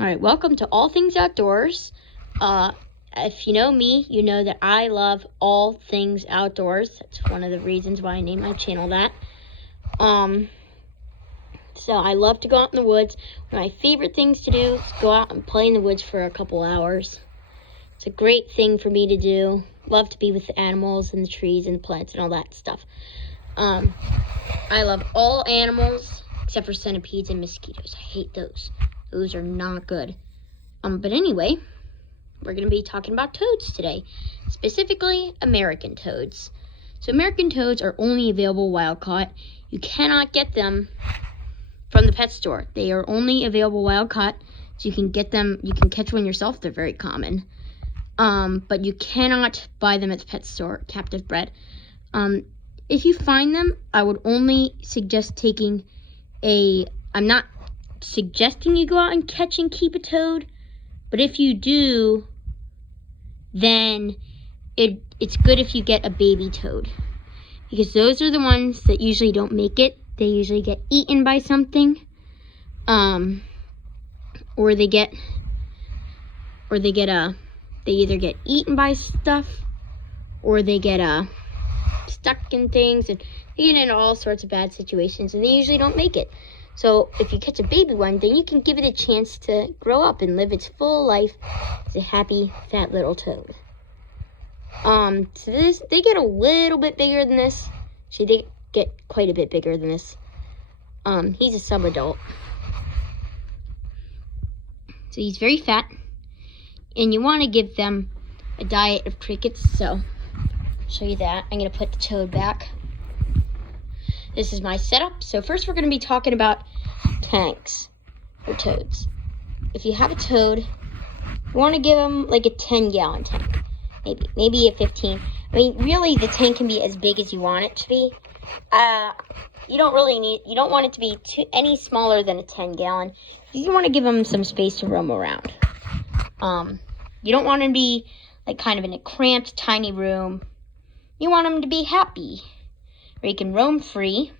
Alright, welcome to All Things Outdoors. If you know me, you know that I love all things outdoors. That's one of the reasons why I named my channel that. So I love to go out in the woods. One of my favorite things to do is go out and play in the woods for a couple hours. It's a great thing for me to do. Love to be with the animals and the trees and the plants and all that stuff. I love all animals except for centipedes and mosquitoes. I hate those. Those are not good. But anyway, we're going to be talking about toads today. Specifically, American toads. So American toads are only available wild caught. You cannot get them from the pet store. They are only available wild caught. So you can get them, you can catch one yourself. They're very common. But you cannot buy them at the pet store, captive bred. If you find them, I would only suggest taking I'm not suggesting you go out and catch and keep a toad, but if you do, then it's good if you get a baby toad, because those are the ones that usually don't make it. They usually get eaten by something, or they either get eaten by stuff, or they get stuck in things, and they get into all sorts of bad situations, and they usually don't make it. So if you catch a baby one, then you can give it a chance to grow up and live its full life as a happy, fat little toad. So they get a little bit bigger than this. Actually, they get quite a bit bigger than this. He's a sub-adult. So he's very fat. And you want to give them a diet of crickets. So I'll show you that. I'm going to put the toad back. This is my setup. So first we're going to be talking about tanks for toads. If you have a toad, you want to give them like a 10-gallon tank. Maybe a 15. I mean, really the tank can be as big as you want it to be. You don't want it to be any smaller than a 10-gallon. You want to give them some space to roam around. You don't want them to be like kind of in a cramped, tiny room. You want them to be happy, where you can roam free.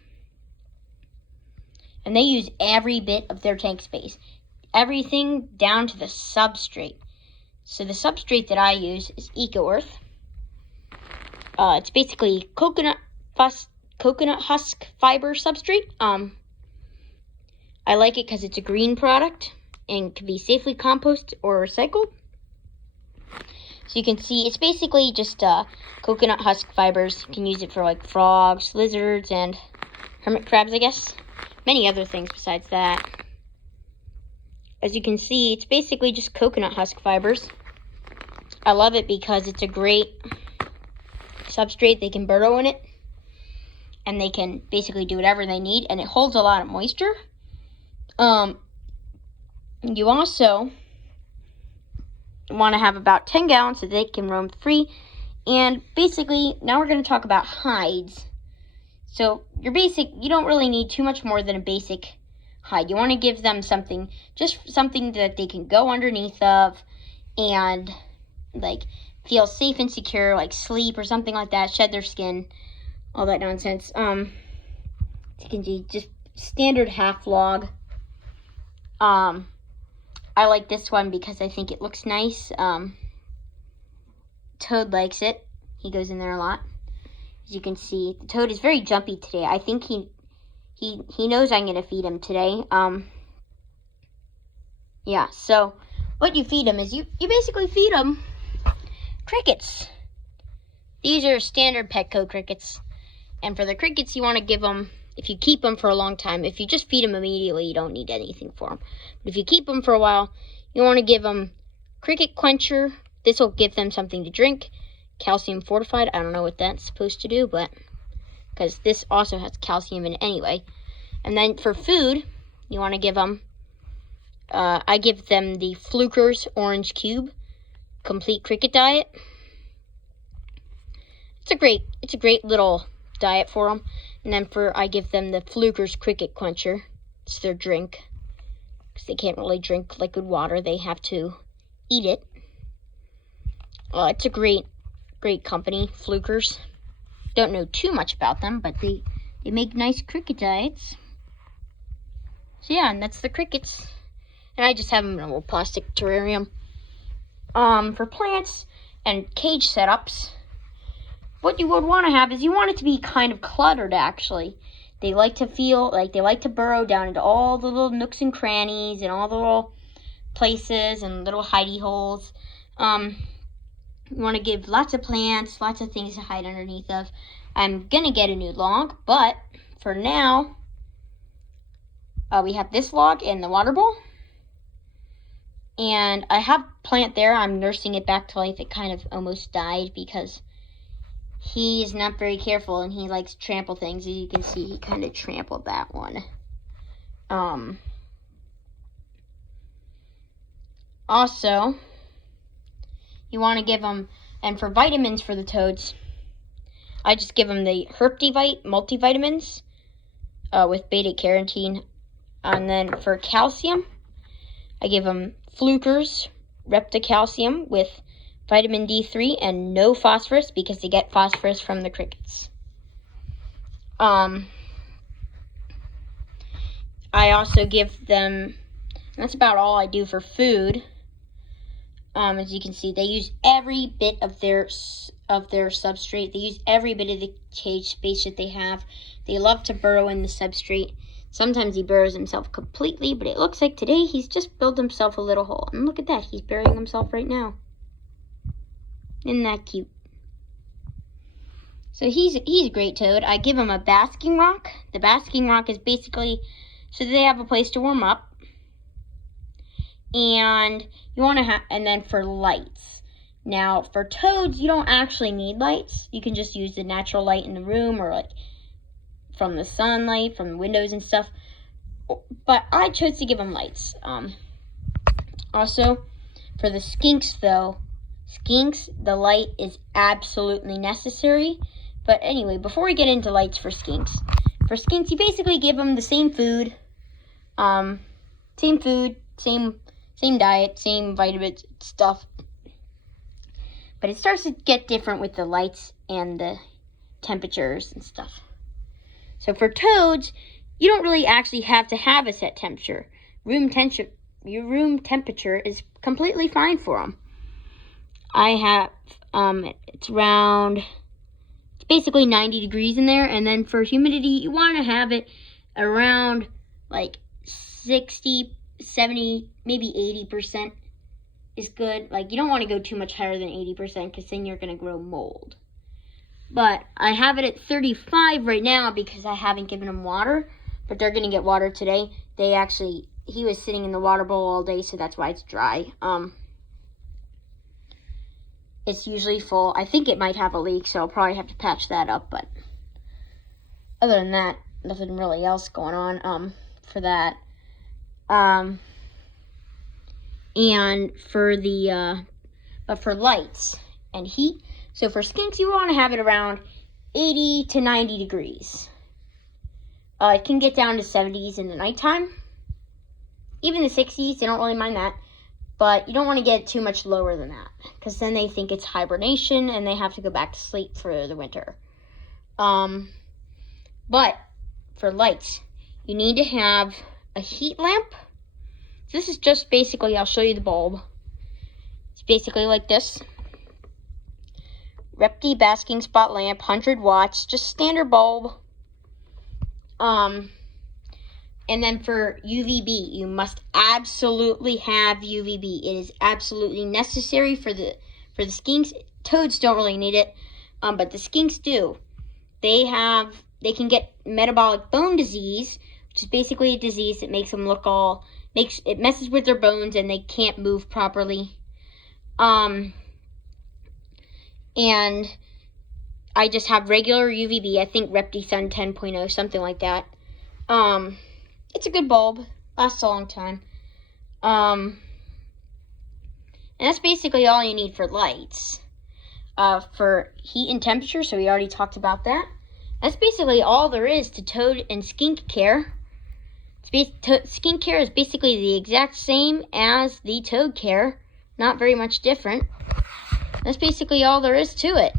And they use every bit of their tank space. Everything down to the substrate. So the substrate that I use is Eco-Earth. It's basically coconut husk fiber substrate. I like it because it's a green product and can be safely composted or recycled. So you can see it's basically just coconut husk fibers. You can use it for like frogs, lizards, and hermit crabs, I guess. Many other things besides that. As you can see, it's basically just coconut husk fibers. I love it because it's a great substrate. They can burrow in it, and they can basically do whatever they need, and it holds a lot of moisture. You also want to have about 10 gallons so they can roam free. And basically, now we're going to talk about hides. So you don't really need too much more than a basic hide. You want to give them something that they can go underneath of and like feel safe and secure, like sleep or something like that, shed their skin, all that nonsense. You can do just standard half log. I like this one because I think it looks nice. Toad likes it. He goes in there a lot. As you can see, the toad is very jumpy today. I think he knows I'm going to feed him today. Yeah, so what you feed him is you basically feed him crickets. These are standard Petco crickets. And for the crickets, you want to give them, if you keep them for a long time, if you just feed them immediately, you don't need anything for them. But if you keep them for a while, you want to give them cricket quencher. This will give them something to drink. Calcium fortified. I don't know what that's supposed to do, but because this also has calcium in it anyway. And then for food, you want to give them, I give them the Fluker's Orange Cube Complete Cricket Diet. It's a great little diet for them. And then I give them the Fluker's Cricket Quencher. It's their drink, because they can't really drink liquid water. They have to eat it. It's a great company, Fluker's. Don't know too much about them, but they make nice cricket diets. So yeah, and that's the crickets. And I just have them in a little plastic terrarium. For plants and cage setups, what you would want to have is you want it to be kind of cluttered, actually. They like to feel like they like to burrow down into all the little nooks and crannies and all the little places and little hidey holes. You want to give lots of plants, lots of things to hide underneath of. I'm going to get a new log, but for now, we have this log in the water bowl. And I have a plant there. I'm nursing it back to life. It kind of almost died because he is not very careful and he likes to trample things. As you can see, he kind of trampled that one. Also, you want to give them, and for vitamins for the toads, I just give them the Herptivite multivitamins with beta-carotene. And then for calcium, I give them Fluker's Repticalcium with vitamin D3 and no phosphorus because they get phosphorus from the crickets. I also give them, that's about all I do for food. As you can see, they use every bit of their substrate. They use every bit of the cage space that they have. They love to burrow in the substrate. Sometimes he burrows himself completely, but it looks like today he's just built himself a little hole. And look at that, he's burying himself right now. Isn't that cute? So he's a great toad. I give him a basking rock. The basking rock is basically so they have a place to warm up. And you want to have, and then for lights. Now, for toads, you don't actually need lights. You can just use the natural light in the room or like from the sunlight, from the windows and stuff. But I chose to give them lights. Also, for the skinks though, the light is absolutely necessary. But anyway, before we get into lights for skinks, you basically give them the same food, same diet, same vitamins stuff. But it starts to get different with the lights and the temperatures and stuff. So for toads, you don't really actually have to have a set temperature. Your room temperature is completely fine for them. I have, it's basically 90 degrees in there. And then for humidity, you want to have it around like 60, 70, maybe 80% is good. Like you don't want to go too much higher than 80% because then you're going to grow mold. But I have it at 35 right now because I haven't given them water. But they're going to get water today. He was sitting in the water bowl all day, so that's why it's dry. It's usually full. I think it might have a leak, so I'll probably have to patch that up. But other than that, nothing really else going on for that. And for the, but for lights and heat, so for skinks, you want to have it around 80 to 90 degrees. It can get down to 70s in the nighttime. Even the 60s, they don't really mind that. But you don't want to get too much lower than that, because then they think it's hibernation and they have to go back to sleep for the winter. But for lights, you need to have a heat lamp. This is just basically, I'll show you the bulb. It's basically like this. Repti basking spot lamp, 100 watts, just standard bulb. And then for UVB, you must absolutely have UVB. It is absolutely necessary for the skinks. Toads don't really need it, but the skinks do. They can get metabolic bone disease, which is basically a disease that makes them look it messes with their bones and they can't move properly. And I just have regular UVB. I think ReptiSun 10.0, something like that. It's a good bulb. Lasts a long time. And that's basically all you need for lights. For heat and temperature, so we already talked about that. That's basically all there is to toad and skink care. Skink care is basically the exact same as the toad care. Not very much different. That's basically all there is to it.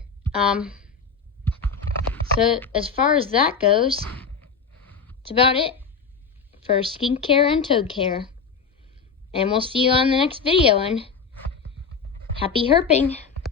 So as far as that goes, it's about it for skink care and toad care. And we'll see you on the next video, and happy herping.